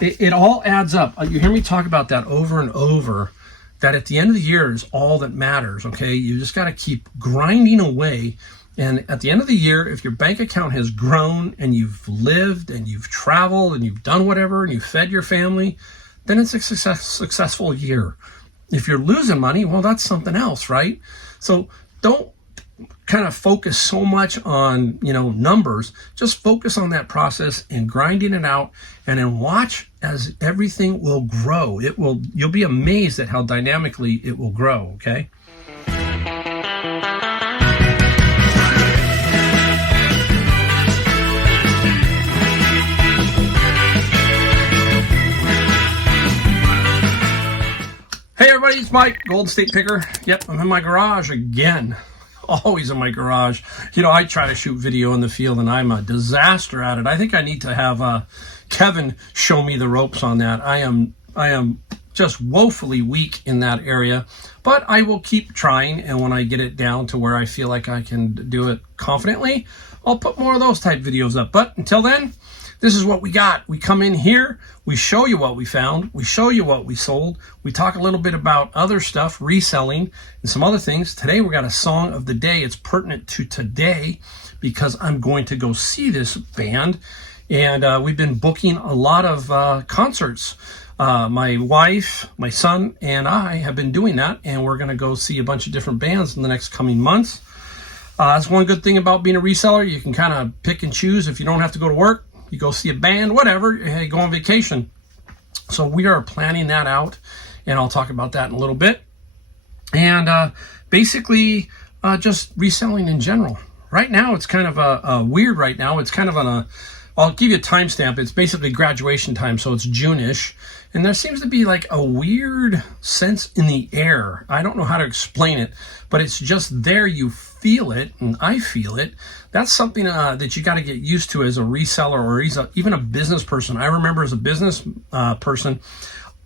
It all adds up. You hear me talk about that over and over, that at the end of the year is all that matters, okay? You just got to keep grinding away. And at the end of the year, if your bank account has grown and you've lived and you've traveled and you've done whatever and you've fed your family, then it's a successful year. If you're losing money, well, that's something else, right? So don't kind of focus so much on, numbers. Just focus on that process and grinding it out, and then watch as everything will grow. You'll be amazed at how dynamically it will grow, okay? Hey everybody, it's Mike, Golden State Picker. Yep, I'm in my garage again. Always in my garage. I try to shoot video in the field and I'm a disaster at it. I think I need to have Kevin show me the ropes on that. I am just woefully weak in that area, but I will keep trying, and when I get it down to where I feel like I can do it confidently, I'll put more of those type videos up. But until then, this is what we got. We come in here, we show you what we found, we show you what we sold, we talk a little bit about other stuff, reselling, and some other things. Today we got a song of the day. It's pertinent to today because I'm going to go see this band, and we've been booking a lot of concerts. My wife, my son, and I have been doing that, and we're going to go see a bunch of different bands in the next coming months. That's one good thing about being a reseller. You can kind of pick and choose. If you don't have to go to work, you go see a band, whatever, you go on vacation. So we are planning that out, and I'll talk about that in a little bit. And basically, just reselling in general. Right now, it's kind of weird right now. It's kind of I'll give you a timestamp. It's basically graduation time, so it's June-ish. And there seems to be like a weird sense in the air. I don't know how to explain it, but it's just there. You feel it, and I feel it. That's something that you got to get used to as a reseller or even a business person. I remember as a business person,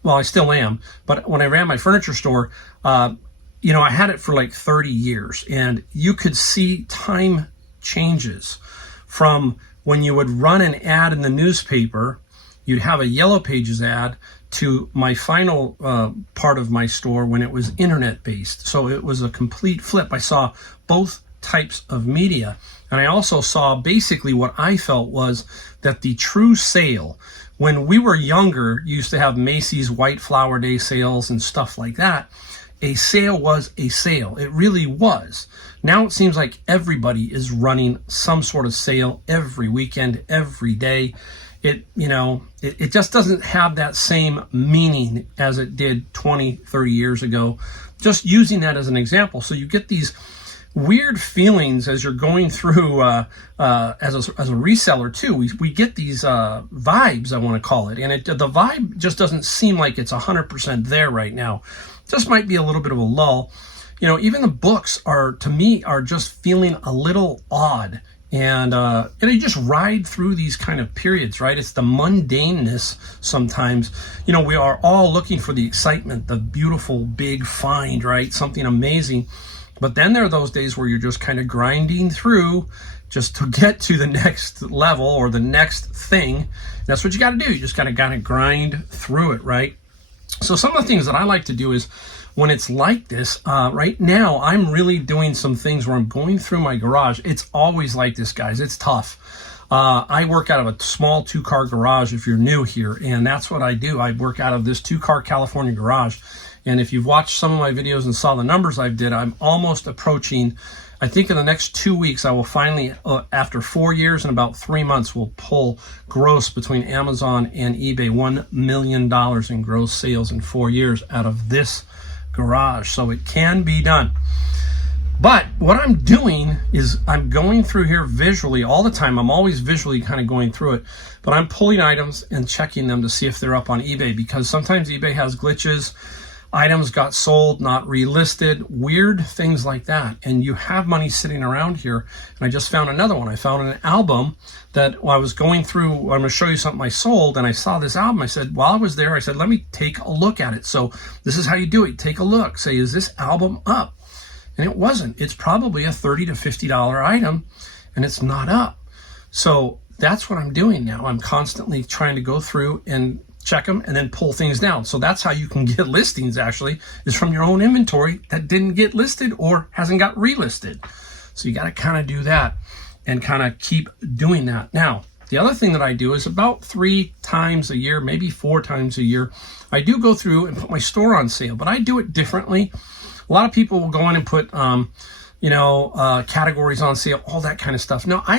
well, I still am, but when I ran my furniture store, I had it for like 30 years, and you could see time changes from when you would run an ad in the newspaper. You'd have a Yellow Pages ad to my final part of my store when it was internet based. So it was a complete flip. I saw both types of media. And I also saw basically what I felt was that the true sale, when we were younger, used to have Macy's White Flower Day sales and stuff like that. A sale was a sale. It really was. Now it seems like everybody is running some sort of sale every weekend, every day. It just doesn't have that same meaning as it did 20, 30 years ago. Just using that as an example. So you get these weird feelings as you're going through as a reseller too. We get these vibes, I want to call it, and the vibe just doesn't seem like it's 100% there right now. Just might be a little bit of a lull. Even the books are just feeling a little odd. And you just ride through these kind of periods, right? It's the mundaneness sometimes. We are all looking for the excitement, the beautiful big find, right? Something amazing. But then there are those days where you're just kind of grinding through just to get to the next level or the next thing. And that's what you got to do. You just got to grind through it, right? So some of the things that I like to do is when it's like this, right now, I'm really doing some things where I'm going through my garage. It's always like this, guys. It's tough. I work out of a small 2-car garage if you're new here, and that's what I do. I work out of this 2-car California garage. And if you've watched some of my videos and saw the numbers I did, I'm almost approaching, I think in the next 2 weeks, I will finally, after 4 years and about 3 months, will pull gross between Amazon and eBay $1 million in gross sales in 4 years out of this garage. So it can be done. But what I'm doing is I'm going through here visually all the time. I'm always visually kind of going through it, but I'm pulling items and checking them to see if they're up on eBay, because sometimes eBay has glitches. Items got sold, not relisted, weird things like that. And you have money sitting around here. And I just found another one. I found an album that while I was going through, I'm going to show you something I sold, and I saw this album. I said, while I was there, I said, let me take a look at it. So this is how you do it. Take a look. Say, is this album up? And it wasn't. It's probably a $30 to $50 item, and it's not up. So that's what I'm doing now. I'm constantly trying to go through and check them and then pull things down. So that's how you can get listings, actually, is from your own inventory that didn't get listed or hasn't got relisted. So you got to kind of do that and kind of keep doing that. Now, the other thing that I do is about 3 times a year, maybe 4 times a year, I do go through and put my store on sale, but I do it differently. A lot of people will go in and put categories on sale, all that kind of stuff. Now, I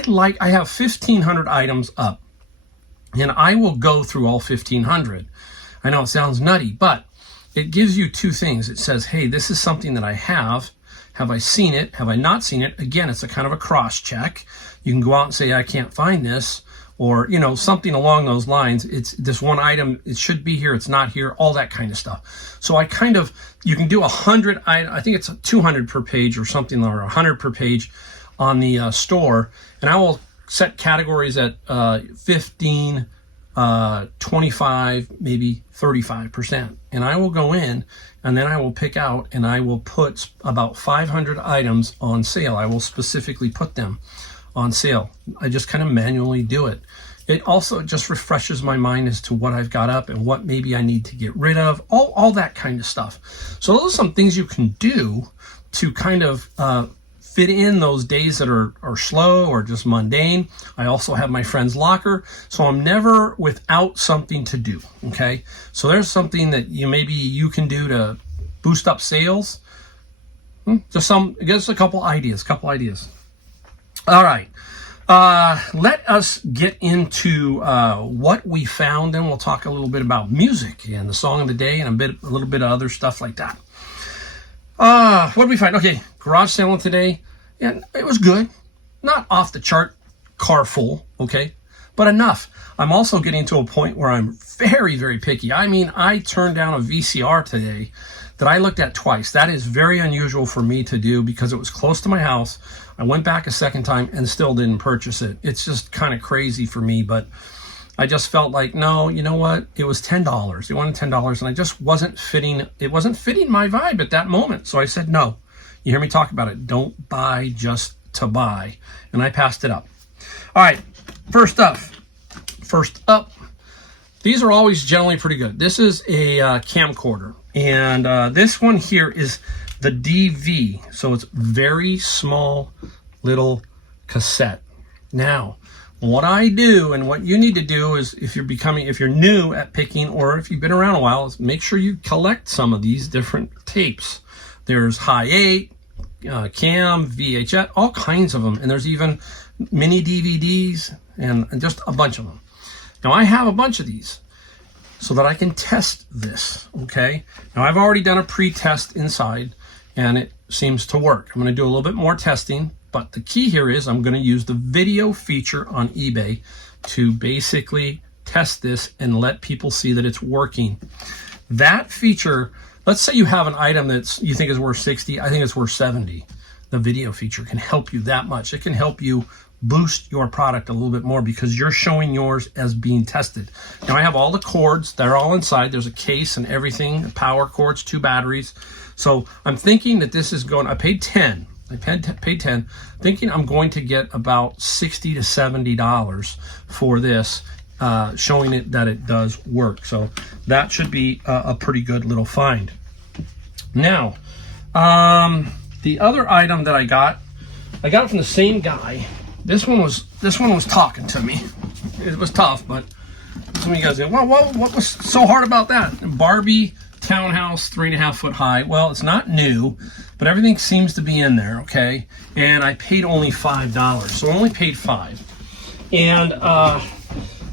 have 1,500 items up, and I will go through all 1,500. I know it sounds nutty, but it gives you 2 things. It says, hey, this is something that I have. Have I seen it? Have I not seen it? Again, it's a kind of a cross check. You can go out and say, I can't find this, or, something along those lines. It's this one item, it should be here, it's not here, all that kind of stuff. So you can do 100, I think it's 200 per page or something, or 100 per page on the store. And I will set categories at 15, 25, maybe 35%. And I will go in and then I will pick out and I will put about 500 items on sale. I will specifically put them on sale. I just kind of manually do it. It also just refreshes my mind as to what I've got up and what maybe I need to get rid of, all that kind of stuff. So those are some things you can do to kind of fit in those days that are slow or just mundane. I also have my friend's locker, so I'm never without something to do, okay? So there's something that you can do to boost up sales. Just a couple ideas. All right, let us get into what we found, then we'll talk a little bit about music and the song of the day and a little bit of other stuff like that. What did we find? Okay, garage sale today, and it was good. Not off the chart, car full, okay, but enough. I'm also getting to a point where I'm very, very picky. I mean, I turned down a VCR today that I looked at twice. That is very unusual for me to do because it was close to my house. I went back a second time and still didn't purchase it. It's just kind of crazy for me, but I just felt like, no, you know what? It was $10. It wanted $10, and I just wasn't fitting. It wasn't fitting my vibe at that moment. So I said, no. You hear me talk about it. Don't buy just to buy. And I passed it up. All right. First up. These are always generally pretty good. This is a camcorder. And this one here is the DV. So it's very small little cassette. Now, what I do and what you need to do is if you're new at picking or if you've been around a while, is make sure you collect some of these different tapes. There's high 8, cam, VHS, all kinds of them. And there's even mini DVDs and just a bunch of them. Now I have a bunch of these so that I can test this, okay? Now I've already done a pre-test inside and it seems to work. I'm gonna do a little bit more testing, but the key here is I'm gonna use the video feature on eBay to basically test this and let people see that it's working. That feature, let's say you have an item you think is worth 60, I think it's worth 70. The video feature can help you that much. It can help you boost your product a little bit more because you're showing yours as being tested. Now I have all the cords, they're all inside. There's a case and everything, power cords, 2 batteries. So I'm thinking that this is I paid 10. I paid 10, thinking I'm going to get about $60 to $70 for this, showing it that it does work. So that should be a pretty good little find. Now, the other item that I got it from the same guy. This one was talking to me. It was tough, but some of you guys go, well, what was so hard about that? Barbie townhouse, 3.5 foot high. Well, it's not new, but everything seems to be in there, okay? And I paid only $5, so I only paid $5. And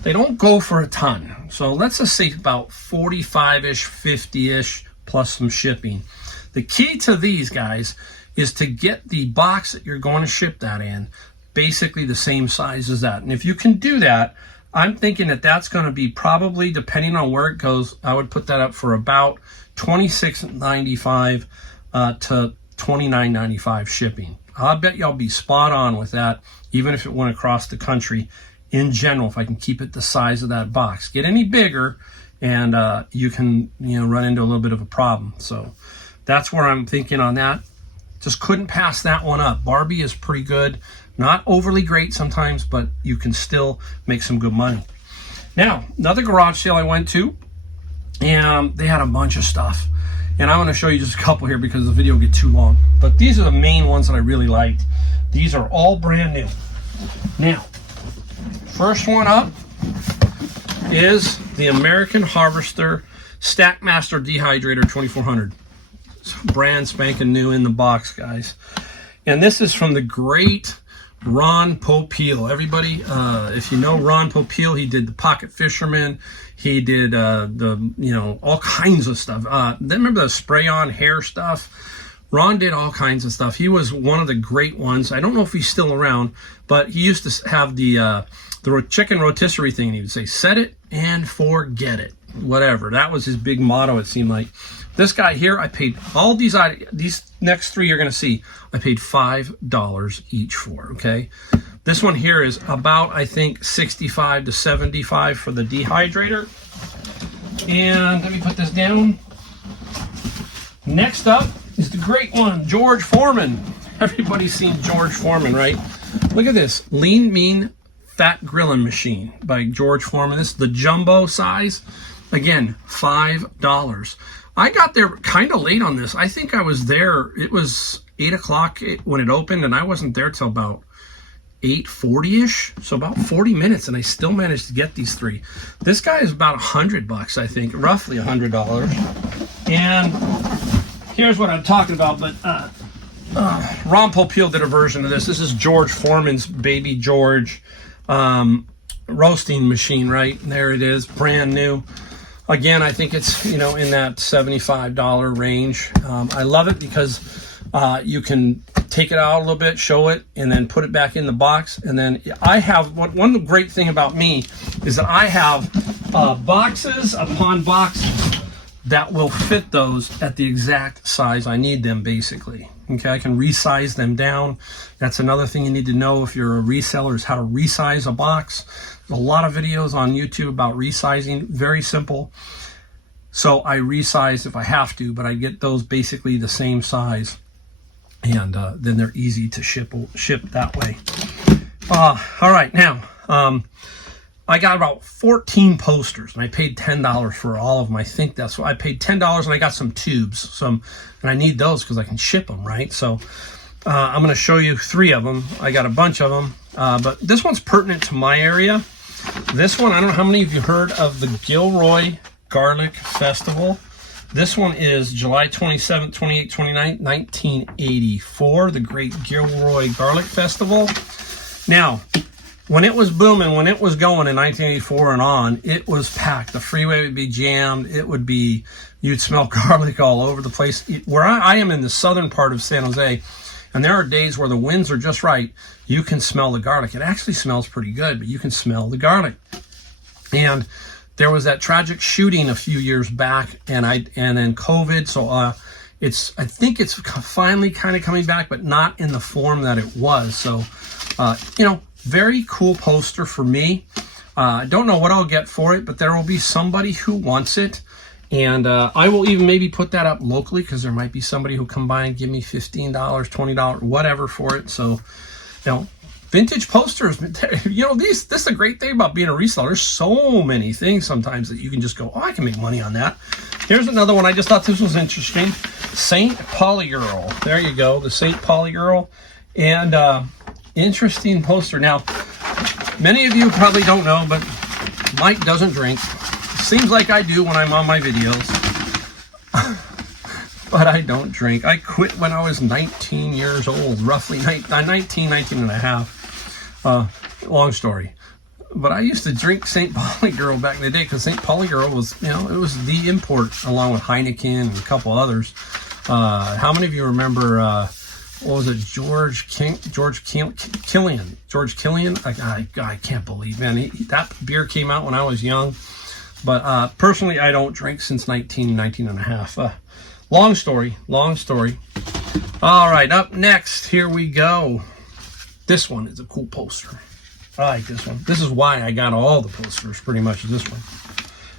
they don't go for a ton. So let's just say about 45-ish, 50-ish, plus some shipping. The key to these guys is to get the box that you're going to ship that in basically the same size as that. And if you can do that, I'm thinking that that's going to be probably, depending on where it goes, I would put that up for about $26.95 to $29.95 shipping. I'll bet y'all be spot on with that, even if it went across the country in general, if I can keep it the size of that box. Get any bigger and you can run into a little bit of a problem. So that's where I'm thinking on that. Just couldn't pass that one up. Barbie is pretty good. Not overly great sometimes, but you can still make some good money. Now, another garage sale I went to, and they had a bunch of stuff. And I'm going to show you just a couple here because the video will get too long. But these are the main ones that I really liked. These are all brand new. Now, first one up is the American Harvester Stackmaster Dehydrator 2400. It's brand spanking new in the box, guys. And this is from the great Ron Popeil. Everybody, if you know Ron Popeil, he did the Pocket Fisherman. He did all kinds of stuff. Remember the spray-on hair stuff? Ron did all kinds of stuff. He was one of the great ones. I don't know if he's still around, but he used to have the chicken rotisserie thing. And he would say, set it and forget it. Whatever. That was his big motto, it seemed like. This guy here, I paid all these next three you're going to see, I paid $5 each for, okay? This one here is about, I think, $65 to $75 for the dehydrator. And let me put this down. Next up is the great one, George Foreman. Everybody's seen George Foreman, right? Look at this, Lean Mean Fat Grilling Machine by George Foreman. This is the jumbo size. Again, $5. I got there kind of late on this. I think I was there, it was 8 o'clock when it opened, and I wasn't there till about 8:40-ish, so about 40 minutes, and I still managed to get these three. This guy is about $100, I think, roughly $100. And here's what I'm talking about, but Ron Popeil did a version of this. This is George Foreman's Baby George roasting machine, right? There it is, brand new. Again, I think it's, in that $75 range. I love it because you can take it out a little bit, show it, and then put it back in the box. And then I have, one of the great thing about me is that I have boxes upon boxes that will fit those at the exact size I need them, basically. Okay, I can resize them down. That's another thing you need to know if you're a reseller, is how to resize a box. There's a lot of videos on YouTube about resizing, very simple. So I resize if I have to, but I get those basically the same size. And then they're easy to ship that way. All right, now, I got about 14 posters, and I paid $10 for all of them. I think that's what I paid, $10, and I got some tubes, and I need those because I can ship them, right? So I'm going to show you 3 of them. I got a bunch of them, but this one's pertinent to my area. This one, I don't know how many of you heard of the Gilroy Garlic Festival. This one is July 27th, 28th, 29th, 1984, the Great Gilroy Garlic Festival. Now, when it was booming, when it was going in 1984 and on, it was packed. The freeway would be jammed. It would be, you'd smell garlic all over the place. Where I am in the southern part of San Jose, and there are days where the winds are just right, you can smell the garlic. It actually smells pretty good, but you can smell the garlic. And there was that tragic shooting a few years back, and then COVID. So I think it's finally kind of coming back, but not in the form that it was. So, very cool poster for me. I don't know what I'll get for it, but there will be somebody who wants it. And I will even maybe put that up locally, because there might be somebody who come by and give me $15, $20, whatever for it. So, vintage posters, this is a great thing about being a reseller. There's so many things sometimes that you can just go, oh, I can make money on that. Here's another one. I just thought this was interesting. St. Polygirl. There you go, the St. Polygirl. And interesting poster. Now, many of you probably don't know, but Mike doesn't drink. Seems like I do when I'm on my videos. But I don't drink. I quit when I was 19 years old, roughly 19 and a half. Long story. But I used to drink St. Polygirl back in the day, because St. Polygirl was, it was the import, along with Heineken and a couple others. How many of you remember, what was it, George Killian? George Killian? I can't believe, man. That beer came out when I was young. But personally, I don't drink since 19 and a half. Long story. All right, up next, here we go. This one is a cool poster. I like this one. This is why I got all the posters, pretty much, this one.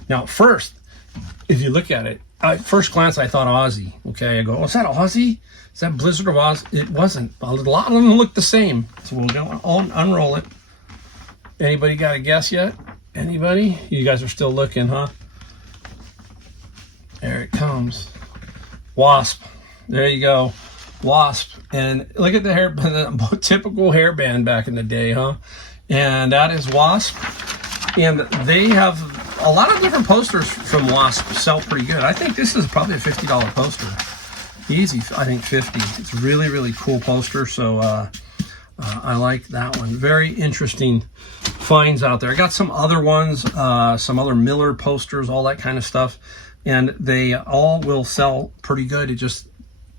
Now, first, if you look at it, at first glance, I thought Aussie. Okay, I go, oh, is that Aussie? Is that Blizzard of Oz? It wasn't. A lot of them look the same. So we'll go unroll it. Anybody got a guess yet? Anybody? You guys are still looking, huh? There it comes. Wasp. There you go. Wasp. And look at the hairband, typical hairband back in the day, huh? And that is Wasp. And they have a lot of different posters from Wasp sell pretty good. I think this is probably a $50 poster. Easy, I think 50. It's really, really cool poster. So I like that one. Very interesting finds out there. I got some other ones, some other Miller posters, all that kind of stuff. And they all will sell pretty good. It just,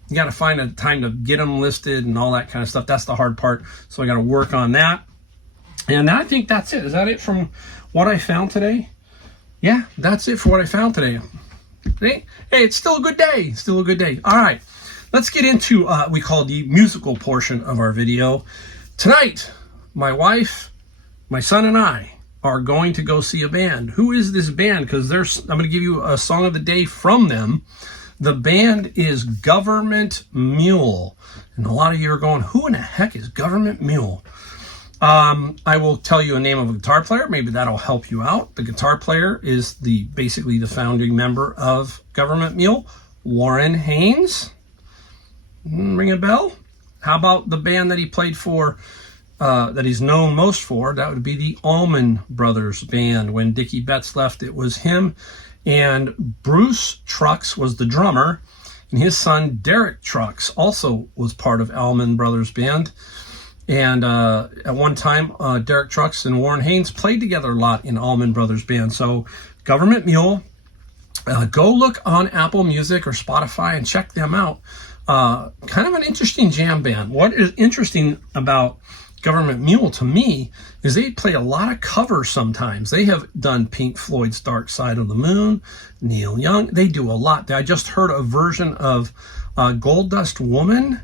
you got to find a time to get them listed and all that kind of stuff. That's the hard part. So I got to work on that. And I think that's it. Is that it from what I found today? Yeah, that's it for what I found today. Hey, it's still a good day. Still a good day. All right, let's get into we call the musical portion of our video. Tonight, my wife, my son, and I are going to go see a band. Who is this band? Because I'm going to give you a song of the day from them. The band is Government Mule. And a lot of you are going, who in the heck is Government Mule? I will tell you a name of a guitar player. Maybe that'll help you out. The guitar player is basically the founding member of Government Mule, Warren Haynes. Ring a bell? How about the band that he played for, that he's known most for? That would be the Allman Brothers Band. When Dickie Betts left, it was him. And Bruce Trucks was the drummer. And his son, Derek Trucks, also was part of Allman Brothers Band. And at one time, Derek Trucks and Warren Haynes played together a lot in Allman Brothers Band. So Government Mule, go look on Apple Music or Spotify and check them out. Kind of an interesting jam band. What is interesting about Government Mule to me is they play a lot of covers sometimes. They have done Pink Floyd's Dark Side of the Moon, Neil Young. They do a lot. I just heard a version of Gold Dust Woman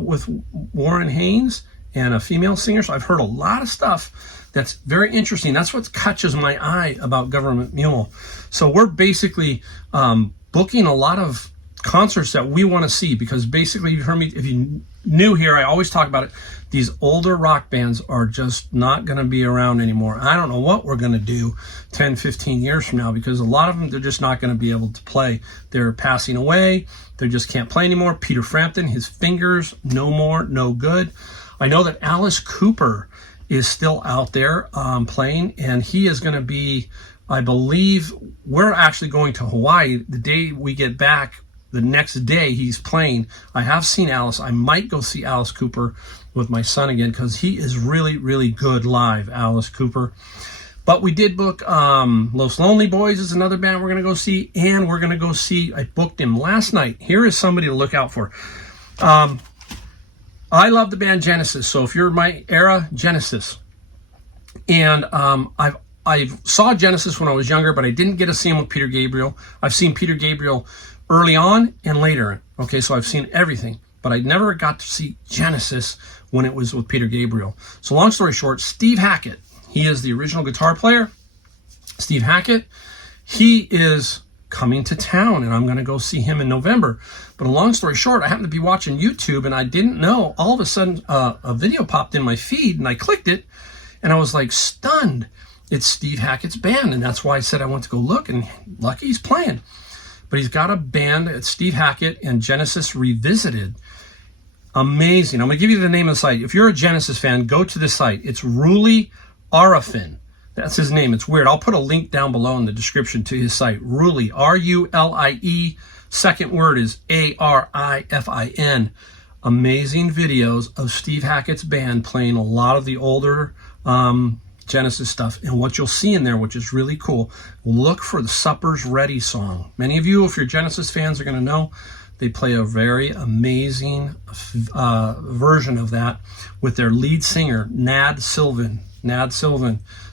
with Warren Haynes and a female singer. So I've heard a lot of stuff that's very interesting. That's what catches my eye about Government Mule. So we're basically booking a lot of concerts that we want to see, because basically, you heard me, if you new here, I always talk about it. These older rock bands are just not going to be around anymore. I don't know what we're going to do 10, 15 years from now, because a lot of them, they're just not going to be able to play. They're passing away. They just can't play anymore. Peter Frampton, his fingers, no more, no good. I know that Alice Cooper is still out there playing, and he is going to be, I believe, we're actually going to Hawaii the day we get back. The next day he's playing. I have seen Alice. I might go see Alice Cooper with my son again, because he is really, really good live, Alice Cooper. But we did book Los Lonely Boys is another band we're going to go see, and we're going to go see, I booked him last night. Here is somebody to look out for. I love the band Genesis, so if you're my era, Genesis. And I saw Genesis when I was younger, but I didn't get to see him with Peter Gabriel. I've seen Peter Gabriel early on and later. Okay, so I've seen everything, but I never got to see Genesis when it was with Peter Gabriel. So long story short, Steve Hackett, he is the original guitar player. Steve Hackett, he is coming to town, and I'm going to go see him in November. But a long story short, I happened to be watching YouTube, and I didn't know. All of a sudden, a video popped in my feed, and I clicked it, and I was like stunned. It's Steve Hackett's band, and that's why I said I went to go look, and lucky he's playing. But he's got a band, it's Steve Hackett and Genesis Revisited. Amazing. I'm going to give you the name of the site. If you're a Genesis fan, go to this site. It's Ruli Arifin. That's his name. It's weird. I'll put a link down below in the description to his site. Ruli, R-U-L-I-E. Second word is A-R-I-F-I-N. Amazing videos of Steve Hackett's band playing a lot of the older Genesis stuff. And what you'll see in there, which is really cool, look for the Supper's Ready song. Many of you, if you're Genesis fans, are going to know they play a very amazing version of that with their lead singer, Nad Sylvan.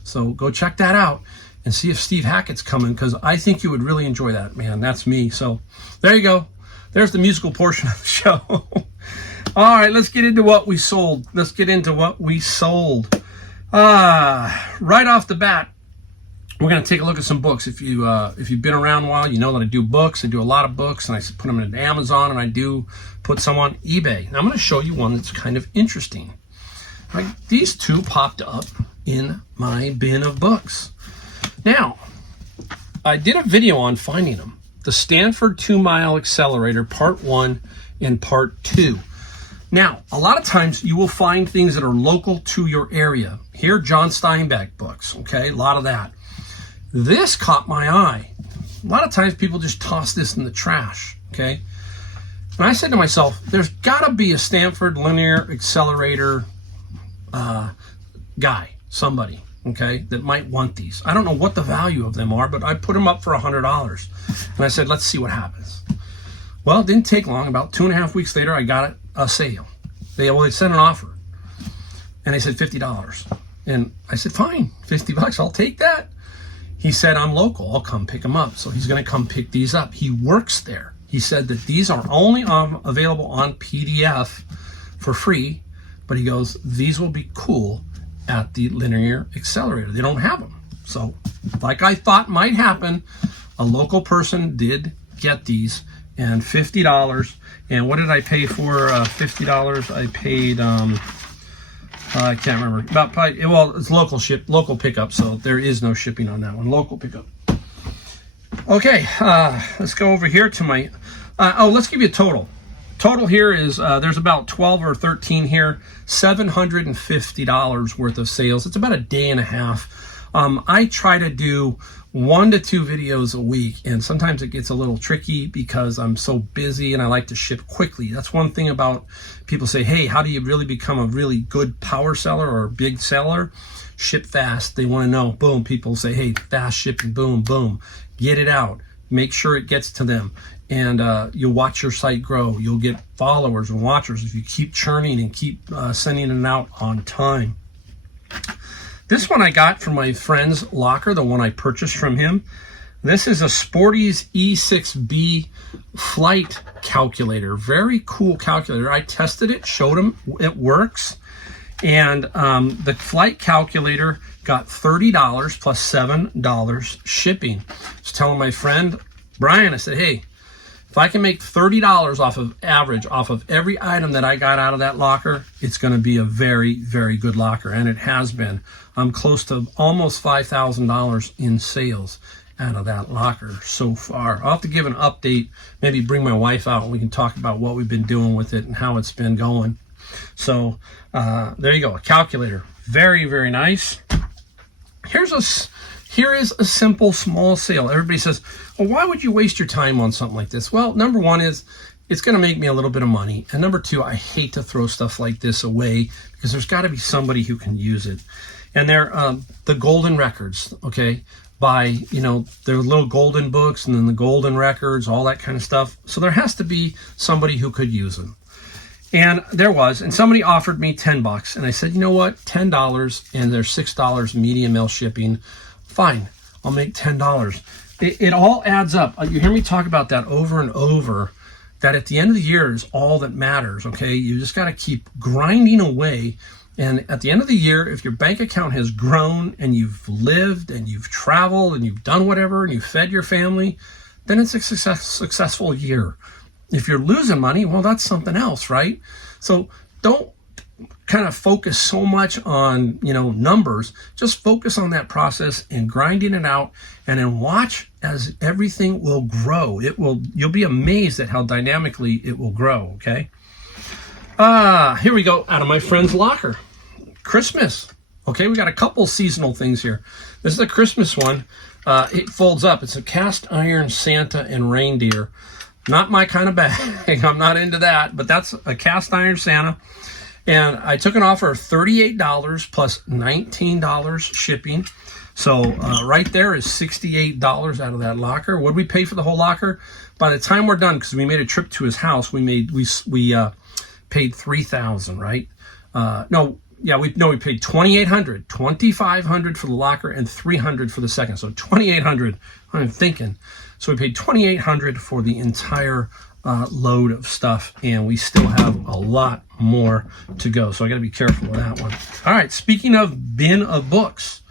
So go check that out and see if Steve Hackett's coming, because I think you would really enjoy that, man. That's me. So there you go. There's the musical portion of the show. All right, let's get into what we sold. Right off the bat, we're going to take a look at some books. If you've been around a while, you know that I do books. I do a lot of books, and I put them into Amazon, and I do put some on eBay. Now I'm going to show you one that's kind of interesting. Right? These two popped up in my bin of books. Now, I did a video on finding them. The Stanford 2-Mile Accelerator, Part 1 and Part 2. Now, a lot of times you will find things that are local to your area. Here, John Steinbeck books, okay? A lot of that. This caught my eye. A lot of times people just toss this in the trash, okay? And I said to myself, there's got to be a Stanford Linear Accelerator guy, somebody, okay, that might want these. I don't know what the value of them are, but I put them up for $100. And I said, let's see what happens. Well, it didn't take long. About 2.5 weeks later, I got a sale. They sent an offer. And they said $50. And I said, fine, $50, I'll take that. He said, I'm local, I'll come pick them up. So he's going to come pick these up. He works there. He said that these are only available on PDF for free, but he goes, these will be cool at the Linear Accelerator. They don't have them. So like I thought might happen, a local person did get these, and $50. And what did I pay for $50? I paid, I can't remember. Well, it's local pickup, so there is no shipping on that one. Local pickup. Okay, let's go over here to my, let's give you a total. Total here is, there's about 12 or 13 here, $750 worth of sales. It's about a day and a half. I try to do 1 to 2 videos a week, and sometimes it gets a little tricky because I'm so busy and I like to ship quickly. That's one thing about people say, hey, how do you really become a really good power seller or a big seller? Ship fast. They want to know, boom, people say, hey, fast shipping, boom, boom, get it out. Make sure it gets to them. And you'll watch your site grow. You'll get followers and watchers if you keep churning and keep sending it out on time. This one I got from my friend's locker, the one I purchased from him. This is a Sporty's E6B flight calculator. Very cool calculator. I tested it, showed him it works. And the flight calculator got $30 plus $7 shipping. I was telling my friend, Brian, I said, hey, if I can make $30 off of average, off of every item that I got out of that locker, it's going to be a very, very good locker. And it has been. I'm close to almost $5,000 in sales out of that locker so far. I'll have to give an update, maybe bring my wife out and we can talk about what we've been doing with it and how it's been going. So there you go, a calculator. Very, very nice. Here is a simple small sale. Everybody says, well, why would you waste your time on something like this? Well, number one is it's going to make me a little bit of money. And number two, I hate to throw stuff like this away because there's got to be somebody who can use it. And they're the golden records, okay, by, their little golden books and then the golden records, all that kind of stuff. So there has to be somebody who could use them. And there was, and somebody offered me $10. And I said, you know what, $10 and there's $6 medium mail shipping. Fine, I'll make $10. It all adds up. You hear me talk about that over and over, that at the end of the year is all that matters, okay? You just got to keep grinding away. And at the end of the year, if your bank account has grown and you've lived and you've traveled and you've done whatever and you've fed your family, then it's a successful year. If you're losing money, well, that's something else, right? So don't kind of focus so much on, numbers. Just focus on that process and grinding it out, and then watch as everything will grow. You'll be amazed at how dynamically it will grow, okay? Here we go, out of my friend's locker. Christmas. Okay, we got a couple seasonal things here. This is a Christmas one. It folds up. It's a cast iron Santa and reindeer. Not my kind of bag. I'm not into that, but that's a cast iron Santa. And I took an offer of $38 plus $19 shipping. So right there is $68 out of that locker. What did we pay for the whole locker? By the time we're done, because we made a trip to his house, we paid $3,000, right? We paid $2,800, $2,500 for the locker and $300 for the second. So $2,800. I'm thinking. So we paid $2,800 for the entire load of stuff, and we still have a lot more to go. So I got to be careful with that one. All right. Speaking of bin of books,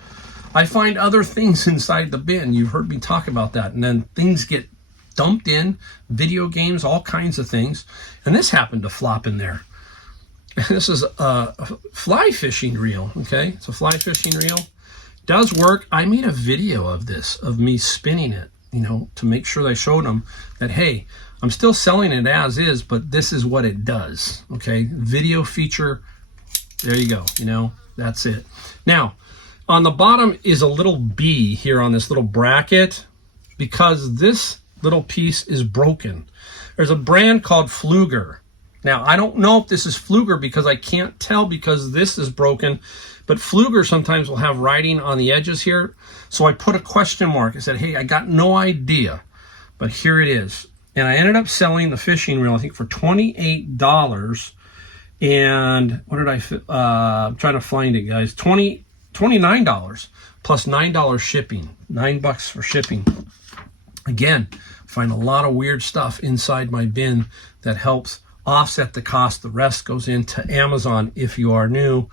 I find other things inside the bin. You've heard me talk about that. And then things get dumped in, video games, all kinds of things. And this happened to flop in there. This is a fly fishing reel, okay? It's a fly fishing reel. Does work. I made a video of this, of me spinning it, you know, to make sure I showed them that, hey, I'm still selling it as is, but this is what it does, okay? Video feature, there you go, you know, that's it. Now, on the bottom is a little B here on this little bracket because this little piece is broken. There's a brand called Fluger. Now, I don't know if this is Fluger because I can't tell because this is broken, but Fluger sometimes will have writing on the edges here. So I put a question mark. I said, hey, I got no idea, but here it is. And I ended up selling the fishing reel, I think, for $28. And what did I'm trying to find it, guys. $29 plus $9 shipping. $9 for shipping. Again, find a lot of weird stuff inside my bin that helps offset the cost. The rest goes into Amazon if you are new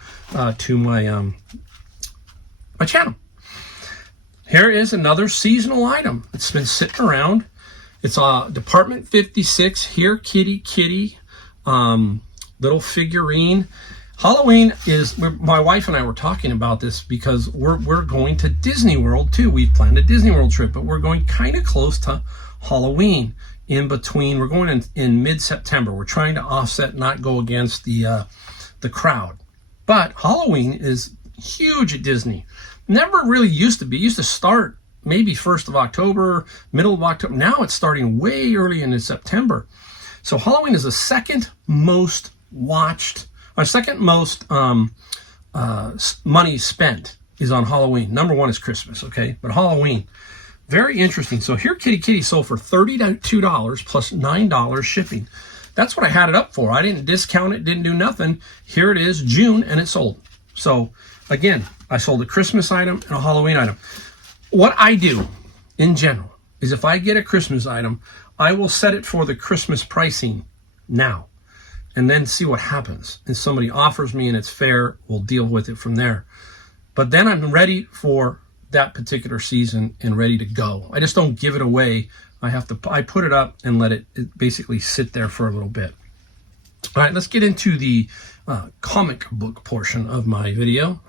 to my my channel. Here is another seasonal item. It's been sitting around. It's a Department 56 Here Kitty Kitty little figurine. Halloween is, my wife and I were talking about this because we're going to Disney World too. We've planned a Disney World trip, but we're going kind of close to Halloween in between. We're going in mid-September. We're trying to offset, not go against the crowd. But Halloween is huge at Disney. Never really used to be. It used to start maybe 1st of October, middle of October. Now it's starting way early in September. So Halloween is the second most watched, or second most money spent is on Halloween. Number one is Christmas, okay? But Halloween, very interesting. So Here Kitty Kitty sold for $32 plus $9 shipping. That's what I had it up for. I didn't discount it, didn't do nothing. Here it is, June, and it sold. So again, I sold a Christmas item and a Halloween item. What I do in general is if I get a Christmas item, I will set it for the Christmas pricing now and then see what happens. And somebody offers me and it's fair, we'll deal with it from there. But then I'm ready for that particular season and ready to go. I just don't give it away. I put it up and let it basically sit there for a little bit. All right, let's get into the comic book portion of my video.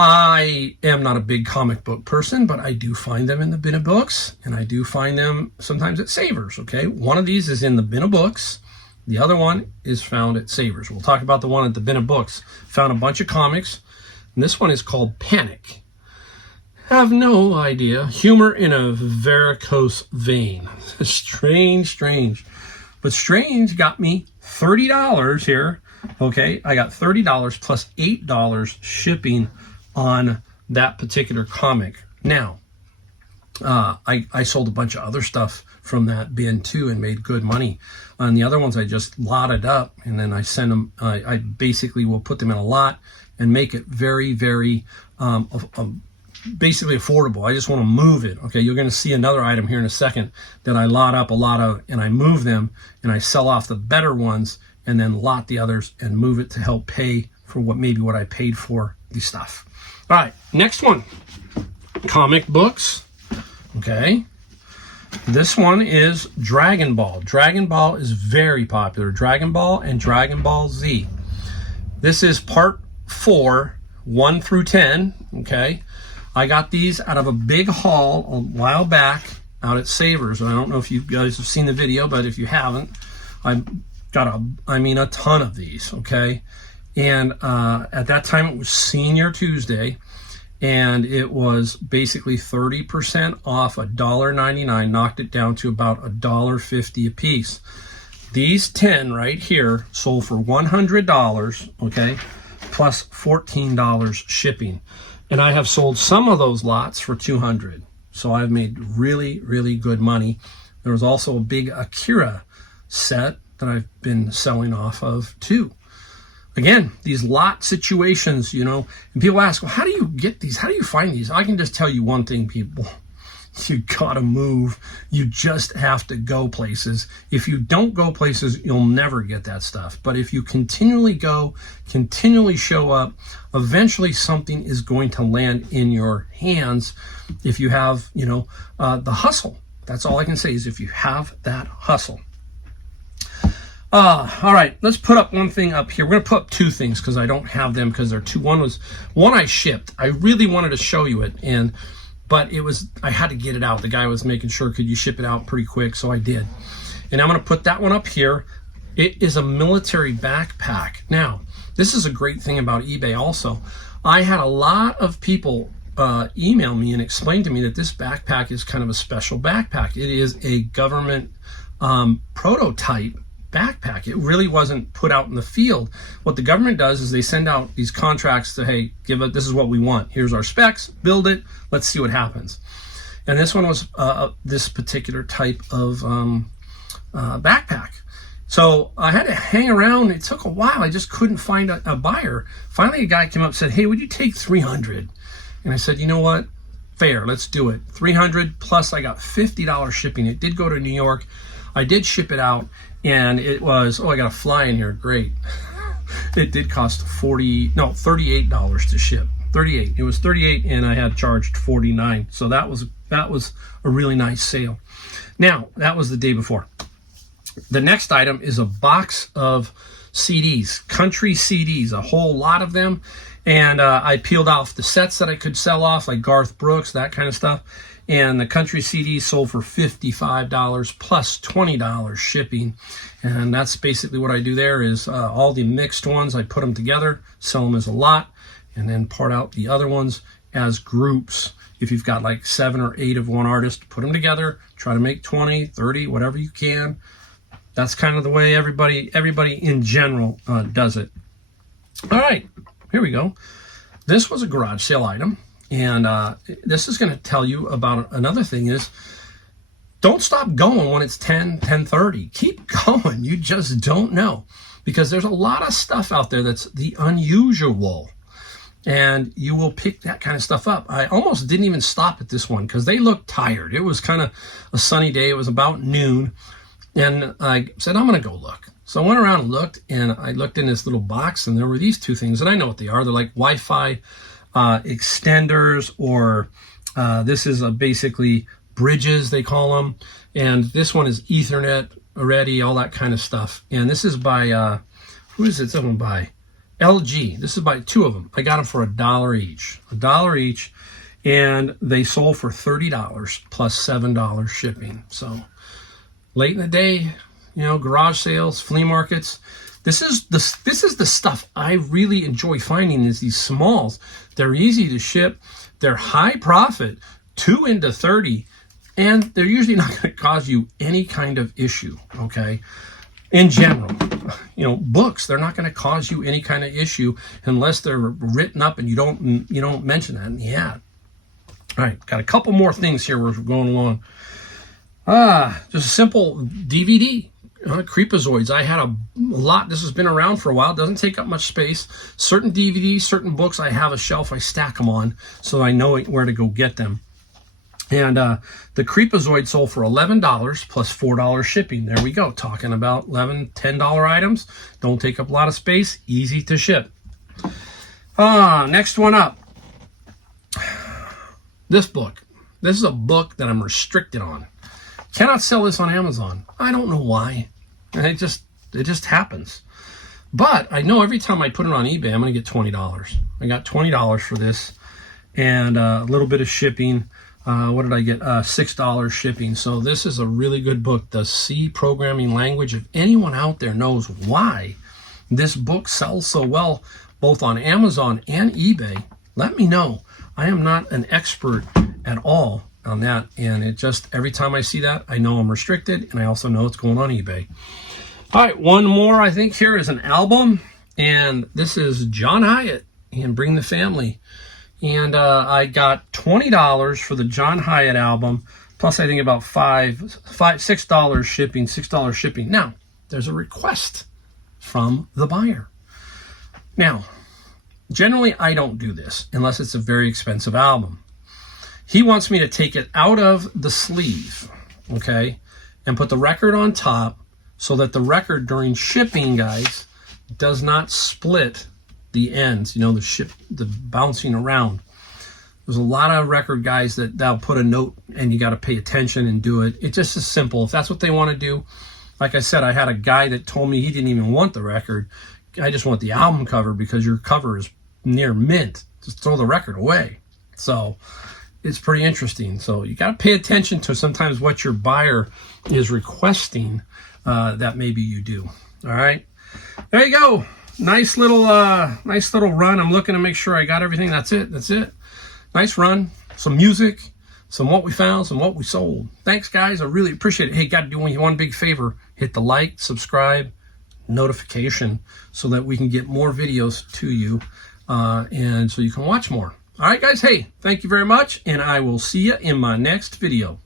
I am not a big comic book person, but I do find them in the bin of books, and I do find them sometimes at Savers, okay? One of these is in the bin of books. The other one is found at Savers. We'll talk about the one at the bin of books. Found a bunch of comics, and this one is called Panic. Have no idea. Humor in a varicose vein. Strange. But strange got me $30 here, okay? I got $30 plus $8 shipping on that particular comic. Now, I sold a bunch of other stuff from that bin too and made good money. On the other ones, I just lotted up and then I send them, I basically will put them in a lot and make it very, very basically affordable. I just want to move it. Okay, you're going to see another item here in a second that I lot up a lot of and I move them and I sell off the better ones and then lot the others and move it to help pay for what I paid for the stuff. All right, next one, comic books, okay. This one is Dragon Ball. Dragon Ball is very popular. Dragon Ball and Dragon Ball Z. This is part 4, 1 through 10, okay. I got these out of a big haul a while back out at Savers. I don't know if you guys have seen the video, but if you haven't, I got a ton of these, okay. And at that time, it was Senior Tuesday, and it was basically 30% off $1.99, knocked it down to about $1.50 a piece. These 10 right here sold for $100, okay, plus $14 shipping. And I have sold some of those lots for $200. So I've made really, really good money. There was also a big Akira set that I've been selling off of too. Again, these lot situations, you know, and people ask, well, how do you get these? How do you find these? I can just tell you one thing, people. you gotta move. You just have to go places. If you don't go places, you'll never get that stuff. But if you continually go, continually show up, eventually something is going to land in your hands if you have, the hustle. That's all I can say is if you have that hustle. All right, let's put up one thing up here. We're going to put up two things because I don't have them because they're two. One I shipped. I really wanted to show you it, but I had to get it out. The guy was making sure, could you ship it out pretty quick? So I did. And I'm going to put that one up here. It is a military backpack. Now, this is a great thing about eBay also. I had a lot of people email me and explain to me that this backpack is kind of a special backpack. It is a government prototype backpack. It really wasn't put out in the field. What the government does is they send out these contracts to, hey, this is what we want. Here's our specs, build it, let's see what happens. And this one was this particular type of backpack. So I had to hang around. It took a while. I just couldn't find a buyer. Finally, a guy came up and said, hey, would you take 300? And I said, you know what? Fair, let's do it. 300 plus I got $50 shipping. It did go to New York. I did ship it out, and it was, I got a fly in here, great. It did cost $38 to ship. 38. It was 38 and I had charged 49. So that was a really nice sale. Now, that was the day before. The next item is a box of CDs, country CDs, a whole lot of them. And I peeled off the sets that I could sell off, like Garth Brooks, that kind of stuff. And the country CDs sold for $55 plus $20 shipping. And that's basically what I do there is all the mixed ones, I put them together, sell them as a lot, and then part out the other ones as groups. If you've got like 7 or 8 of one artist, put them together, try to make 20, 30, whatever you can. That's kind of the way everybody in general does it. All right, here we go. This was a garage sale item. And this is going to tell you about another thing is don't stop going when it's 10:30. Keep going. You just don't know, because there's a lot of stuff out there that's the unusual, and you will pick that kind of stuff up. I almost didn't even stop at this one because they looked tired. It was kind of a sunny day. It was about noon, and I said, I'm going to go look. So I went around and looked, and I looked in this little box, and there were these two things, and I know what they are. They're like Wi-Fi extenders, or this is basically bridges, they call them, and this one is Ethernet already, all that kind of stuff. And this is by who is it? Someone by LG. This is by 2 of them. I got them for $1 each, $1 each, and they sold for $30 plus $7 shipping. So late in the day, garage sales, flea markets. This is the stuff I really enjoy finding is these smalls. They're easy to ship. They're high profit, 2 into 30, and they're usually not going to cause you any kind of issue, okay? In general, books, they're not going to cause you any kind of issue unless they're written up and you don't mention that in the ad. All right, got a couple more things here we're going along. Just a simple DVD. Creepazoids. I had a lot. This has been around for a while. It doesn't take up much space. Certain DVDs, certain books, I have a shelf I stack them on so I know where to go get them. And the Creepazoid sold for $11 plus $4 shipping. There we go. Talking about $11, $10 items. Don't take up a lot of space. Easy to ship. Next one up. This book. This is a book that I'm restricted on. Cannot sell this on Amazon. I don't know why. It just happens. But I know every time I put it on eBay, I'm going to get $20. I got $20 for this, and a little bit of shipping. What did I get? $6 shipping. So this is a really good book, the C programming language. If anyone out there knows why this book sells so well, both on Amazon and eBay, let me know. I am not an expert at all on that, and it just, every time I see that, I know I'm restricted, and I also know it's going on eBay. All right, one more I think here is an album, and this is John Hyatt and Bring the Family. And I got $20 for the John Hyatt album, plus I think about $6 shipping, $6 shipping. Now, there's a request from the buyer. Now, generally I don't do this unless it's a very expensive album. He wants me to take it out of the sleeve, okay, and put the record on top so that the record during shipping, guys, does not split the ends, you know, the bouncing around. There's a lot of record guys that'll put a note and you got to pay attention and do it. It's just as simple. If that's what they want to do. Like I said, I had a guy that told me he didn't even want the record. I just want the album cover because your cover is near mint. Just throw the record away. So it's pretty interesting. So you got to pay attention to sometimes what your buyer is requesting that maybe you do. All right. There you go. Nice little run. I'm looking to make sure I got everything. That's it. Nice run. Some music, some what we found, some what we sold. Thanks, guys. I really appreciate it. Hey, got to do you one big favor. Hit the like, subscribe, notification so that we can get more videos to you and so you can watch more. All right, guys. Hey, thank you very much, and I will see you in my next video.